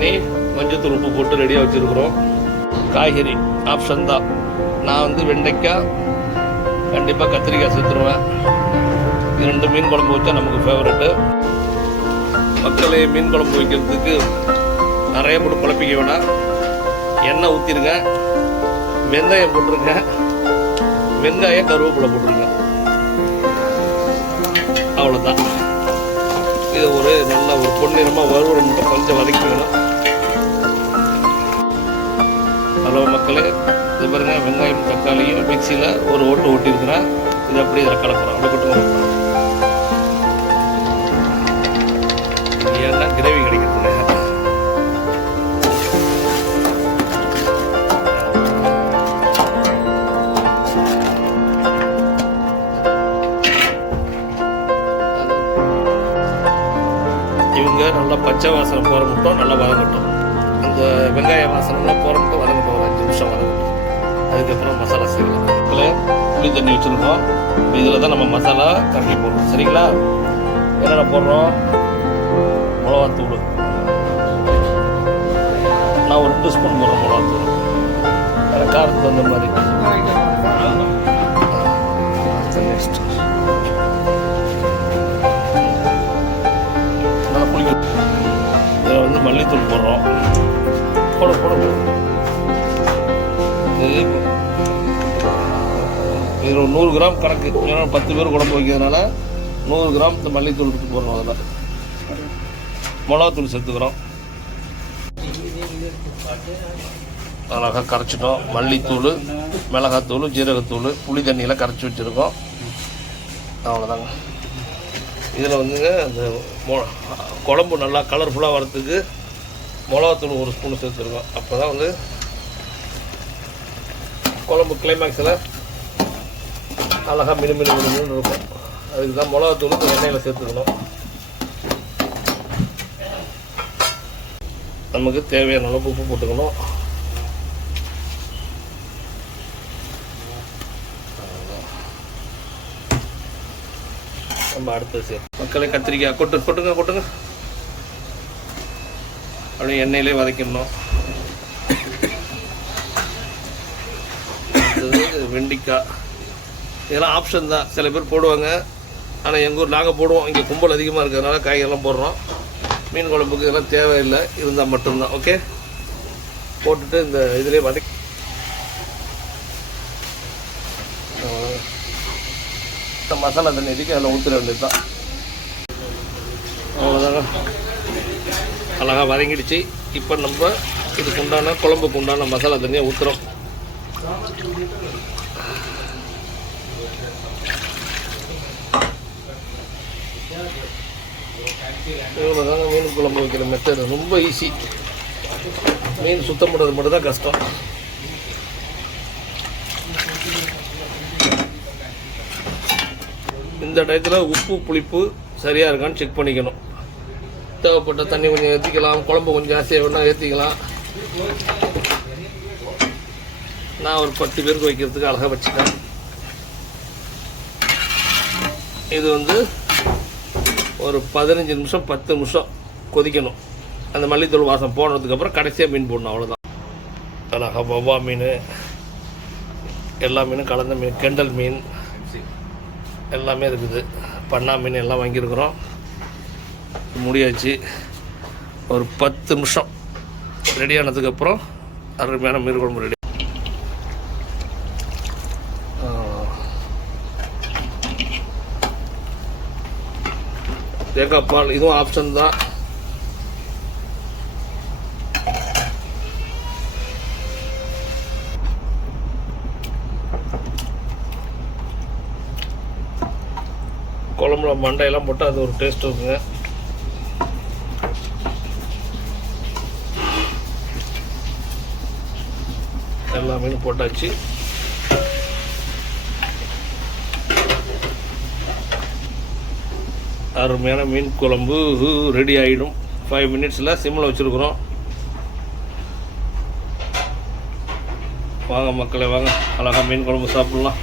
பண்ணி மஞ்சத்தூள் உப்பு போட்டு ரெடியாக வச்சுருக்குறோம். காய்கறி ஆப்ஷன் தான். நான் வந்து வெண்டைக்காய், கண்டிப்பாக கத்திரிக்காய் சேர்த்துருவேன். இது 2 மீன் குழம்பு வச்சா நமக்கு ஃபேவரெட்டு. மக்களே, மீன் குழம்பு வைக்கிறதுக்கு நிறைய போட்டு குழப்பிக்க வேணாம். எண்ணெய் ஊற்றிருங்க, வெந்தயம் போட்டுருங்க, வெங்காயம் கருவேப்பிலை போட்டுருங்க, அவ்வளோதான். இது ஒரு நல்ல ஒரு பொன்னிறமாக வறுவரை மட்டும் கொஞ்சம் வதக்கிக்கணும். ஹலோ மக்களே, இது பாருங்க, வெங்காயம் தக்காளியும் மிக்சியில் ஒரு ஓட்டு ஓட்டியிருக்கிறேன். இது அப்படி இதில் கலக்கிறோம். அப்படி போட்டு ஏன்னா கிரேவி கிடைக்கிறதுங்க. இவங்க நல்லா பச்சை வாசனை போகிற மட்டும் நல்லா வதங்கட்டும். அந்த வெங்காய வாசனைலாம் போகிற மட்டும் வதங்கட்டும். ஒரு 5 நிமிஷம் வதங்கட்டும். அதுக்கப்புறம் மசாலா சேர்க்கலாம். புளி தண்ணி வச்சுருக்கோம். இதில் தான் நம்ம மசாலா கறக்கி போடுறோம். சரிங்களா? என்னென்ன போடுறோம்? மிளகாத்தூள் நான் ஒரு 2 ஸ்பூன் போடுறேன். மிளகாத்தூள் எனக்கு காரத்துக்கு தகுந்த மாதிரி. நல்லா புளிக்க. இதில் வந்து மல்லித்தூள் போடுறோம். போட இது 100 கிராம் கணக்கு. ஏன்னா 10 பேர் குழம்பு வைக்கிறதுனால 100 கிராம் இந்த மல்லித்தூள் எடுத்து போடுறோம். அதில் மிளகாத்தூள் சேர்த்துக்கிறோம். அழகாக கரைச்சிட்டோம். மல்லித்தூள், மிளகாத்தூள், ஜீரகத்தூள் புளி தண்ணியில் கரைச்சி வச்சுருக்கோம். அவ்வளோதாங்க. இதில் வந்துங்க அந்த குழம்பு நல்லா கலர்ஃபுல்லாக வரத்துக்கு மிளகாத்தூள் 1 ஸ்பூன் சேர்த்துருக்கோம். அப்போ தான் வந்து குழம்பு கிளைமேக்ஸில் அழகாக மினு இருக்கும். அதுக்கு தான் மிளகாத்தூள் எண்ணெயில் சேர்த்துக்கணும். நமக்கு தேவையான அளவு உப்பு போட்டுக்கணும். நம்ம அடுத்தது சேர்த்து மக்களை கத்திரிக்காய் கொட்டுங்க. அப்படியே எண்ணெயிலே வதக்கிடணும். வெண்டிக்காய் இதெல்லாம் ஆப்ஷன் தான். சில பேர் போடுவாங்க, ஆனால் எங்கள் ஊர் நாங்கள் போடுவோம். இங்கே கும்பல் அதிகமாக இருக்கிறதுனால காய்கறிலாம் போடுறோம். மீன் குழம்புக்கு இதெல்லாம் தேவையில்லை, இருந்தால் மட்டும்தான். ஓகே, போட்டுட்டு இந்த இதிலே வதக்கி மசாலா தண்ணி எதுக்கு அதில் ஊற்றுற வேண்டியது தான். அவ்வளோதாங்க. அழகாக வதங்கிடுச்சு. இப்போ நம்ம இதுக்கு உண்டான குழம்புக்கு உண்டான மசாலா தண்ணியை ஊற்றுறோம். இவ்வளோதாங்க மீன் குழம்பு வைக்கிற மெத்தட். ரொம்ப ஈஸி. மீன் சுத்தம் பண்ணுறது மட்டும் தான் கஷ்டம். இந்த டயத்தில் உப்பு புளிப்பு சரியாக இருக்கான்னு செக் பண்ணிக்கணும். தேவைப்பட்ட தண்ணி கொஞ்சம் ஏற்றிக்கலாம். குழம்பு கொஞ்சம் ஜாஸ்தியாக வேணால் ஏற்றிக்கலாம். நான் ஒரு 10 பேருக்கு வைக்கிறதுக்கு அழகாக வச்சுட்டேன். இது வந்து ஒரு 15 நிமிஷம் 10 நிமிஷம் கொதிக்கணும். அந்த மல்லித்தூள் வாசம் போனதுக்கப்புறம் கடைசியாக மீன் போடணும். அவ்வளோதான். அழகாக வவ்வா மீன், எல்லா மீனும் கலந்த மீன், கெண்டல் மீன் எல்லாமே இருக்குது. பண்ணா மீன் எல்லாம் வாங்கியிருக்கிறோம். முடியாச்சு. ஒரு 10 நிமிஷம் ரெடியானதுக்கப்புறம் அருமையான மீன் குழம்பு ரெடி. தேங்காய் பால் இதுவும் ஆப்ஷன் தான். குழம்புல மண்டையெல்லாம் போட்டால் அது ஒரு டேஸ்ட் இருக்குங்க. எல்லா மீனும் போட்டாச்சு. அருமையான மீன் குழம்பு ரெடி ஆகிடும். 5 மினிட்ஸில் சிம்மில் வச்சுருக்குறோம். வாங்க மக்களே, வாங்க அழகாக மீன் குழம்பு சாப்பிட்லாம்.